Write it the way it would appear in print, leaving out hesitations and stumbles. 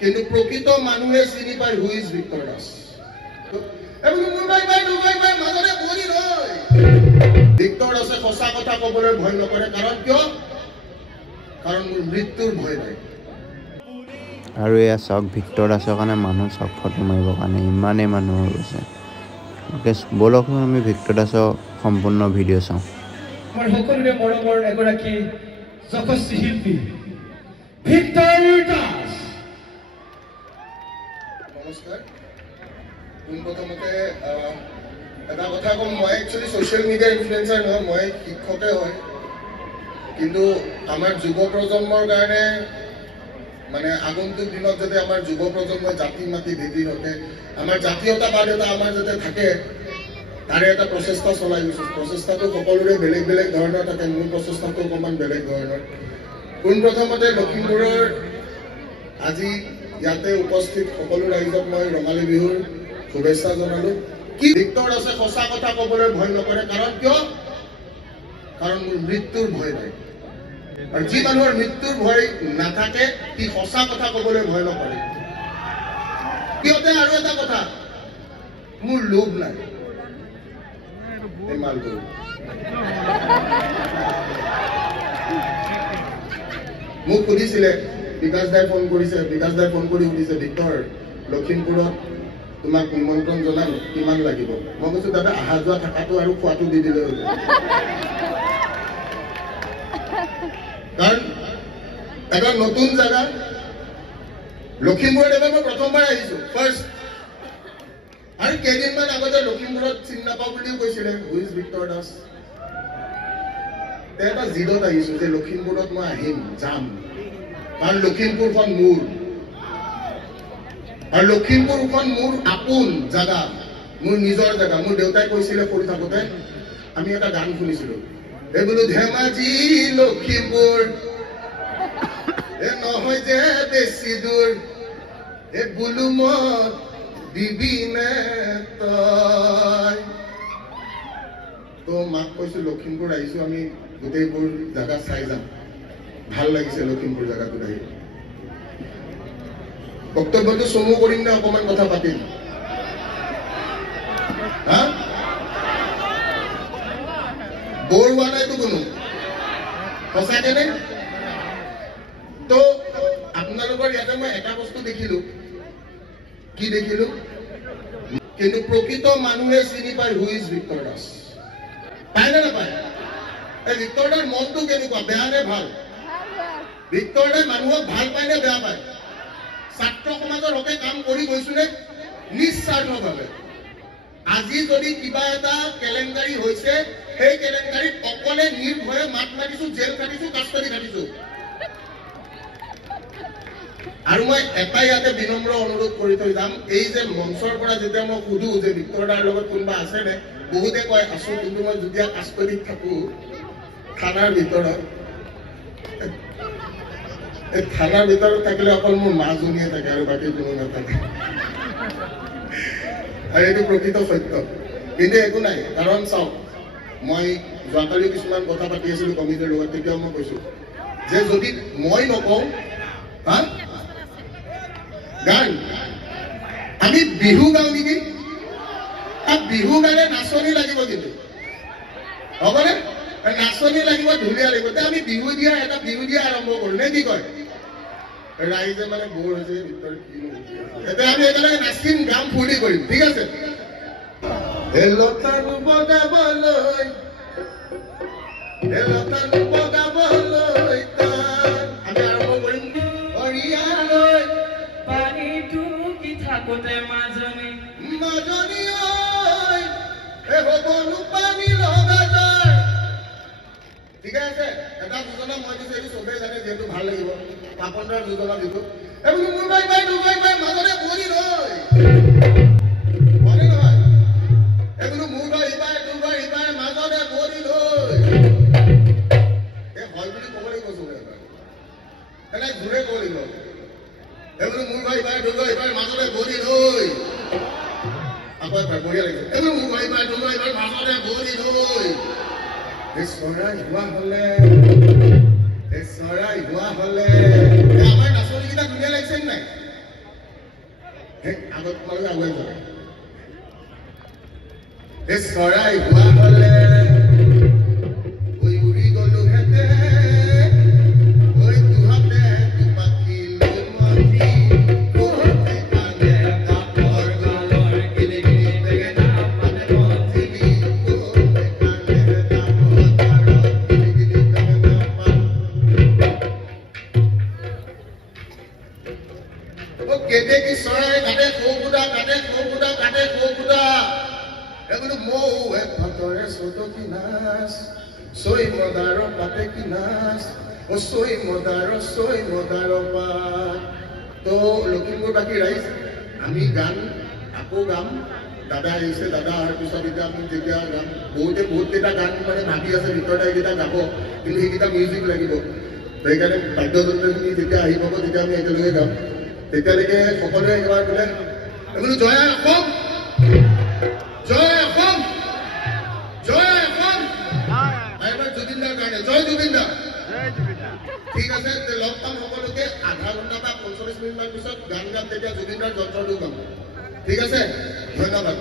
কিন্তু প্ৰকৃত মানুহে চিনি পায় who is Victor Das. Victor দাসে সঁচা কথা ক'বলৈ ভয় নকৰে। কাৰণ কিয়? কাৰণ মোৰ মৃত্যুৰ ভয় নাই। আৰু এয়া চাওক ভিক্টৰ দাসৰ কাৰণে মানুহ চাওক ফটো মাৰিবৰ কাৰণে ইমানেই মানুহ হৈ গৈছে। ব'লকচোন আমি ভিক্টৰ দাসৰ সম্পূৰ্ণ ভিডিঅ' চাওঁ। আমাৰ সকলোৰে মৰমৰ এগৰাকী যশস্বী শিল্পী ভিক্টৰ দাস। নমস্কাৰ। পোনপ্ৰথমতে এটা কথা ক'ম, মই একচুৱেলি ছ'চিয়েল মিডিয়া ইনফ্লুৱেঞ্চাৰ নহয়, মই শিক্ষকে হয়। কিন্তু আমাৰ যুৱ প্ৰজন্মৰ কাৰণে মানে আগন্তুক দিনত যাতে আমাৰ যুৱ প্ৰজন্মই জাতি মাতি ভেদি নথে, আমাৰ জাতীয়তাবাদ এটা আমাৰ যাতে থাকে, তাৰে এটা প্ৰচেষ্টা চলাই গৈছে। প্ৰচেষ্টাটো সকলোৰে বেলেগ বেলেগ ধৰণৰ থাকে, মোৰ প্ৰচেষ্টাটো অকণমান বেলেগ ধৰণৰ। পোনপ্ৰথমতে লখিমপুৰৰ আজি ইয়াতে উপস্থিত সকলো ৰাইজক মই ৰঙালী বিহুৰ শুভেচ্ছা জনালোঁ। কি ভিক্টৰ দাসে সঁচা কথা ক'বলৈ ভয় নকৰে। কাৰণ কিয়? কাৰণ মোৰ মৃত্যুৰ ভয় নাই। আৰু যি মানুহৰ মৃত্যুৰ ভয় নাথাকে সি সঁচা কথা ক'বলৈ ভয় নকৰে। কিয়তে আৰু এটা কথা, মোৰ লোভ নাই। মোক সুধিছিলে, বিকাশ দাই ফোন কৰিছে, বিকাশ দাই ফোন কৰি সুধিছে, ভিক্টৰ লখিমপুৰত তোমাক নিমন্ত্ৰণ জনাম, কিমান লাগিব? মই কৈছো দাদা অহা যোৱা থকাটো আৰু খোৱাটো দি দিলে হৈ যায়। কাৰণ এটা নতুন জাগা লখিমপুৰত এবাৰ মই প্ৰথমবাৰ আহিছো, ফাৰ্ষ্ট। আৰু কেইদিনমান আগতে লখিমপুৰত চিনি নাপাওঁ বুলিও কৈছিলে হু ইজ ভিক্টৰ দাস। এটা জিদত আহিছো যে লখিমপুৰত মই আহিম, যাম। কাৰণ লখিমপুৰখন মোৰ, আৰু লখিমপুৰখন মোৰ আপোন জাগা, মোৰ নিজৰ জাগা। মোৰ দেউতাই কৈছিলে সৰু থাকোতে, আমি এটা গান শুনিছিলো, এই বোলো ধেমাজি লখিমপুৰ এ নহয় যে বেছি দূৰ, এ বোলো মত দিবি নে তই। তো মাক কৈছো লখিমপুৰ আহিছো, আমি গোটেইবোৰ জাগা চাই যাম। ভাল লাগিছে লখিমপুৰ জাগাটোত আহি। বক্তব্যটো চমু কৰিম নে অকমান কথা পাতিম? হা, বৰ হোৱা নাইতো কোনো, সঁচাকে নে? তো আপোনালোকৰ ইয়াতে মই এটা বস্তু দেখিলো। কি দেখিলো? কিন্তু প্ৰকৃত মানুহে চিনি পায় হু ইজ ভিক্টৰ দাস। পায় নে নাপায়? এই ভিক্টৰ দাৰ মনটো কেনেকুৱা, বেয়া নে ভাল? ভিক্টৰ দাই মানুহক ভাল পায় নে বেয়া পায়? ছাত্ৰ সমাজৰ হকে কাম কৰি গৈছো নে? নিস্বাৰ্থভাৱে। আজি যদি কিবা এটা কেলেংকাৰী হৈছে, সেই কেলেংকাৰীত অকলে নিৰ্ভয়ে মাত মাতিছো, জেল কাটিছো, কাষ্টডি কাটিছো। আৰু মই এটাই ইয়াতে বিনম্ৰ অনুৰোধ কৰি থৈ যাম, এই যে মঞ্চৰ পৰা যেতিয়া মই সুধো যে ভিক্টৰ দাৰ লগত কোনোবা আছেনে, বহুতে কয় আছো, কিন্তু মই যেতিয়া কাষ্টডিত থাকো থানাৰ ভিতৰত, এই থানাৰ ভিতৰত থাকিলে অকল মোৰ মাজনীয়ে থাকে আৰু বাকী কোনো নাথাকে। আৰু এইটো প্ৰকৃত সত্য। কিন্তু একো নাই, কাৰণ চাওক, মই যোৱাকালি কিছুমান কথা পাতি আছিলো কমিটিৰ লগত, তেতিয়াও মই কৈছো যে যদি মই নকওঁ, হা গান আমি বিহু গাওঁ নেকি? বিহু গালে নাচনি লাগিব, কিন্তু হ'বনে? নাচনি লাগিব, ধুনীয়া লাগিব। আমি বিহু দিয়া আৰম্ভ কৰো নে কি কয়? ৰাইজে মানে বৰ হৈছে, ভিক্টৰ এতিয়া আমি একেলগে নাচিম, গাম, ফূৰ্তি কৰিম, ঠিক আছে? লতানো বগাবলৈ, লতানো বগাবলৈ আমি আৰম্ভ কৰিম। অৰিয়ালৈ পানীটো কি থাকোতে মাজনী মাজনী ঐ, এই হ'বনো পানী লগা যায়। ঠিকে আছে? এটা যোজনা মই দিছো, এইটো চবেই জানে, যিহেতু ভাল লাগিব। পাপনদাৰ যোজনা দিছো, এইবোৰ মোৰ বাই বাই দুবাই বাই মাজতে বহি ৰয়, হয়নে নহয়? এইবোৰ মোৰ বাই ইবাই দুবাই ইবাই মাজতে বহি ৰয়। এই হয় বুলি ক'ব লাগিব চবে, এনে ঘূৰে ক'ব লাগিব। এইবোৰ মোৰ বাই বাই দুবাই ইবাই মাজতে বহি ৰয়। আকৌ এবাৰ বঢ়িয়া লাগিছে, এইবোৰ মোৰ বাই বাই দুবাই ইবাই মাজতে বহি ৰয়। চৰাই হোৱা হলে, চৰাই হোৱা হলে আমাৰ নাচনীকেইটা ধুনীয়া লাগিছে নাই? আগত তোমালোকে আগুৱাই যোৱা এই চৰাই হোৱা হলে উৰি গলো হেতে ঐ তুহাতে পাখি লৈ মতি কোতে কানে কাপৰ গলৰ গিলি গিলি বেগেনা পাতে মতিলি কোতে কানে কাপৰ গলৰ গিলি গিলি বেগেনা পাতে ও কেতে কি চৰাই কাটে খোকুদা কাটে খোকুদা কাটে খোকুদা এগুলো মৌ এক ভাতরে ছোট কি নাচ সই মদার পাতে কি নাচ ও সই মদার পাত তো লখিমপুৰবাসী ৰাইজ আমি গান আকৌ গাম দাদা আহিছে দাদা অহাৰ পিছত এতিয়া আমি যেতিয়া গাম বহুতকেইটা গান মানে ভাবি আছে ভিতৰত এইকেইটা গাব কিন্তু সেইকেইটা মিউজিক লাগিব সেইকাৰণে বাদ্যযন্ত্ৰখিনি যেতিয়া আহি পাব তেতিয়া আমি একেলগে গাম তেতিয়ালৈকে সকলোৱে একেবাৰে বোলে এইবোলো জয় অসম জয় অসম জয় অসম এবাৰ জুবিনদাৰ কাৰণে জয় জুবিনদা ঠিক আছে লগ পাম সকলোকে আধা ঘণ্টা বা 45 মিনিটমান পিছত গান গাম তেতিয়া জুবিনদাৰ যন্ত্ৰটো গাম ঠিক আছে ধন্যবাদ